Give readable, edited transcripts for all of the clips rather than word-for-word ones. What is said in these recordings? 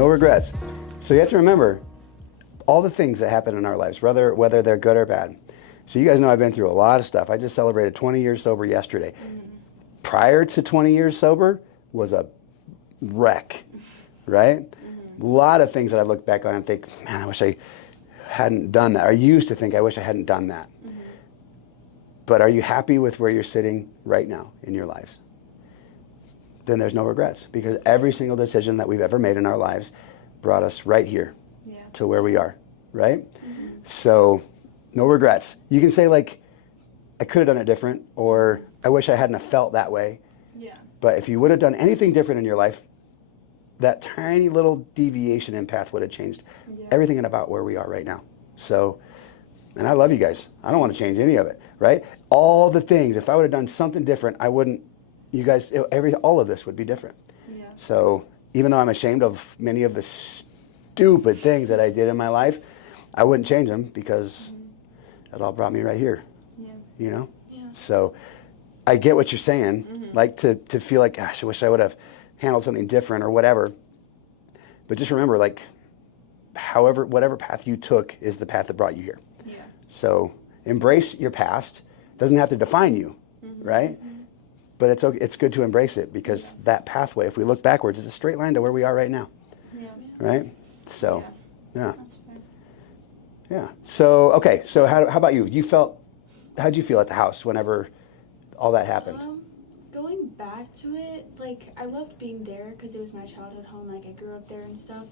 No regrets. So you have to remember all the things that happen in our lives, whether they're good or bad. So you guys know I've been through a lot of stuff. I just celebrated 20 years sober yesterday. Prior to 20 years sober was a wreck, right? A lot of things that I look back on and think, man, I wish I hadn't done that. I used to think I wish I hadn't done that. But are you happy with where you're sitting right now in your lives? Then there's no regrets, because every single decision that we've ever made in our lives brought us right here to where we are, right? So no regrets. You can say, like, I could have done it different, or I wish I hadn't have felt that way. Yeah. But if you would have done anything different in your life, that tiny little deviation in path would have changed everything about where we are right now. So, and I love you guys. I don't want to change any of it, right? All the things, if I would have done something different, I wouldn't, you guys, all of this would be different. Yeah. So even though I'm ashamed of many of the stupid things that I did in my life, I wouldn't change them, because it all brought me right here. Yeah. You know? Yeah. So I get what you're saying, like to feel like, gosh, I wish I would have handled something different or whatever. But just remember, like, whatever path you took is the path that brought you here. Yeah. So embrace your past. It doesn't have to define you, right? But it's good to embrace it, because that pathway, if we look backwards, is a straight line to where we are right now. Yeah. Right? So, yeah. That's fair. Yeah. So, okay. So how about you? How'd you feel at the house whenever all that happened? Going back to it, like, I loved being there because it was my childhood home. Like, I grew up there and stuff.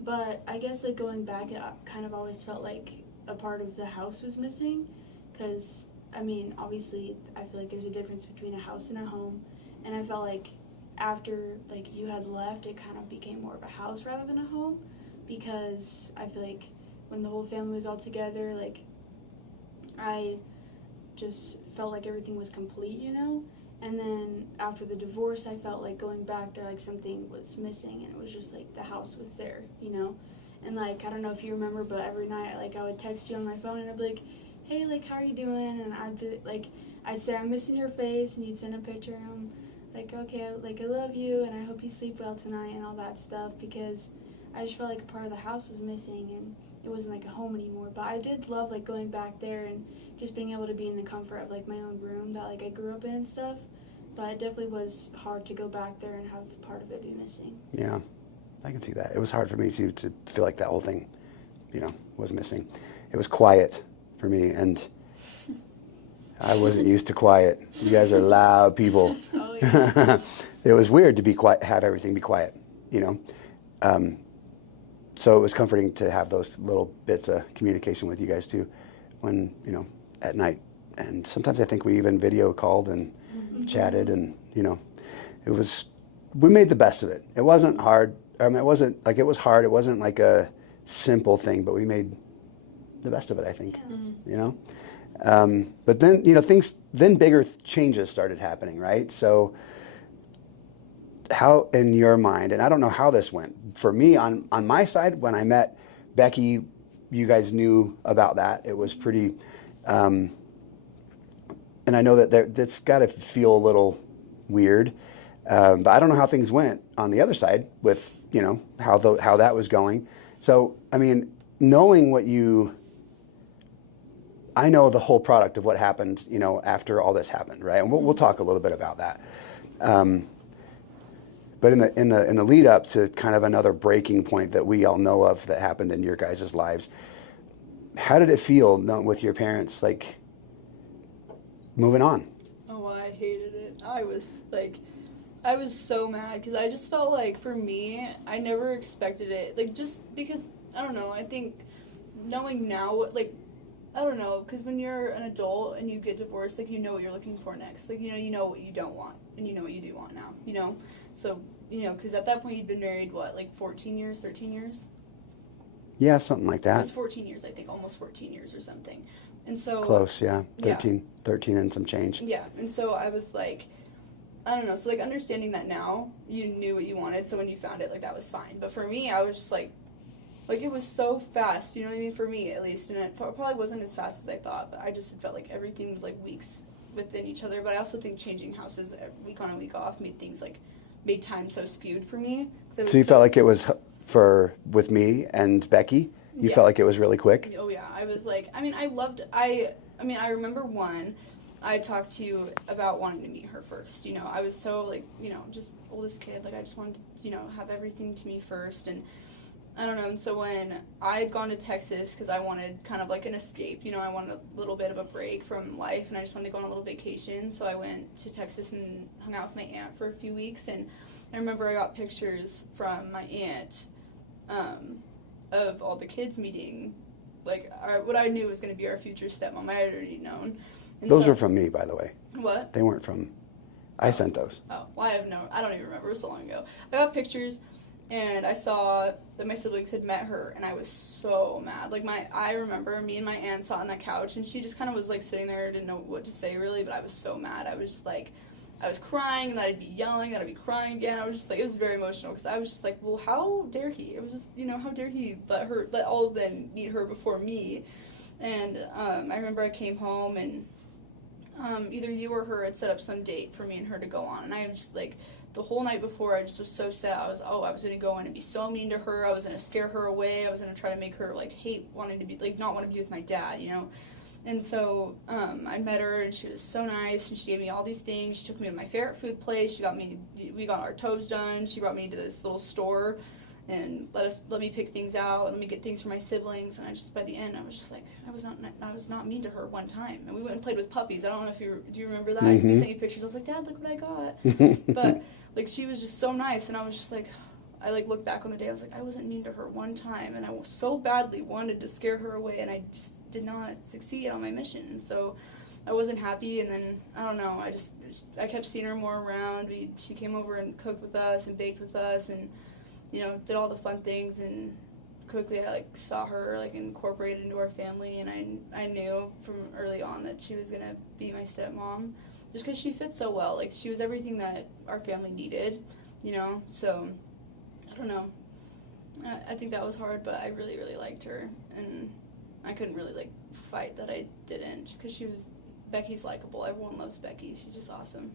But I guess, like, going back, it kind of always felt like a part of the house was missing. Because, I mean, obviously, I feel like there's a difference between a house and a home. And I felt like after, like, you had left, it kind of became more of a house rather than a home. Because I feel like when the whole family was all together, like, I just felt like everything was complete, you know? And then after the divorce, I felt like going back there, like, something was missing, and it was just like the house was there, you know? And, like, I don't know if you remember, but every night, like, I would text you on my phone, and I'd be like, hey, like, how are you doing? And I'd be like, I'd say, I'm missing your face, and you'd send a picture, and I'm like, okay, like, I love you, and I hope you sleep well tonight, and all that stuff, because I just felt like a part of the house was missing, and it wasn't like a home anymore. But I did love, like, going back there and just being able to be in the comfort of, like, my own room that, like, I grew up in and stuff. But it definitely was hard to go back there and have part of it be missing. Yeah, I can see that. It was hard for me too, to feel like that whole thing, you know, was missing. It was quiet for me, and I wasn't used to quiet. You guys are loud people. Oh, yeah. It was weird to be quiet, have everything be quiet, you know. So it was comforting to have those little bits of communication with you guys too, when, you know, at night. And sometimes I think we even video called and chatted, and, you know, we made the best of it. It wasn't hard. I mean, it was hard. It wasn't like a simple thing, but we made the best of it, I think, you know. But then, you know, then bigger changes started happening, right? So how, in your mind, and I don't know how this went, for me, on my side, when I met Becky, you guys knew about that. It was pretty, and I know that that's got to feel a little weird, but I don't know how things went on the other side with, you know, how that was going. So, I mean, knowing I know the whole product of what happened, you know, after all this happened, right? And we'll talk a little bit about that. But in the lead up to kind of another breaking point that we all know of that happened in your guys' lives, how did it feel with your parents, like, moving on? Oh, I hated it. I was so mad, because I just felt like, for me, I never expected it. Like, just because, I don't know, I think knowing now, like, I don't know, because when you're an adult and you get divorced, like, you know what you're looking for next. Like, you know what you don't want, and you know what you do want now, you know? So, you know, because at that point you'd been married, what, like 14 years, 13 years? Yeah, something like that. It was 14 years, I think, almost 14 years or something. And so... Close, yeah. 13 and some change. Yeah, and so I was like, I don't know, so, like, understanding that now, you knew what you wanted, so when you found it, like, that was fine. But for me, I was just like, it was so fast, you know what I mean, for me, at least, and it probably wasn't as fast as I thought, but I just felt like everything was, like, weeks within each other. But I also think changing houses week on and week off made time so skewed for me. So you felt like it was with me and Becky? You Yeah. felt like it was really quick? Oh yeah, I was like, I mean, I remember one, I talked to you about wanting to meet her first. You know, I was so like, you know, just oldest kid, like I just wanted to, you know, have everything to me first, and I don't know. And so when I had gone to Texas because I wanted kind of like an escape, you know, I wanted a little bit of a break from life, and I just wanted to go on a little vacation. So I went to Texas and hung out with my aunt for a few weeks, and I remember I got pictures from my aunt. Of all the kids meeting, like what I knew was going to be our future stepmom. I had already known. And Those so, were from me, by the way. What? They weren't from. I sent those. Oh, well, I don't even remember. It was so long ago. I got pictures, and I saw that my siblings had met her, and I was so mad. Like I remember me and my aunt sat on that couch, and she just kind of was like sitting there, didn't know what to say really, but I was so mad. I was just like, I was crying, and then I'd be yelling, and I'd be crying again. I was just like, it was very emotional, because I was just like, well, how dare he? It was just, you know, how dare he let all of them meet her before me? And I remember I came home, and either you or her had set up some date for me and her to go on, and I was just like, the whole night before, I just was so sad. I was going to go in and be so mean to her. I was going to scare her away. I was going to try to make her, like, hate wanting to be, like, not want to be with my dad, you know? And so I met her, and she was so nice, and she gave me all these things. She took me to my favorite food place. We got our toes done. She brought me to this little store and let me pick things out, and let me get things for my siblings. And I just, by the end, I was just like, I was not mean to her one time. And we went and played with puppies. I don't know if do you remember that? I used to be sending you pictures. I was like, Dad, look what I got. But like, she was just so nice, and I was just like, I like looked back on the day. I was like, I wasn't mean to her one time, and I so badly wanted to scare her away, and I just did not succeed on my mission. And so I wasn't happy. And then I don't know. I kept seeing her more around. She came over and cooked with us and baked with us, and you know, did all the fun things. And quickly I like saw her like incorporated into our family, and I knew from early on that she was gonna be my stepmom, just because she fit so well. Like, she was everything that our family needed, you know. So I don't know. I think that was hard, but I really, really liked her, and I couldn't really like fight that I didn't, just because Becky's likable. Everyone loves Becky. She's just awesome.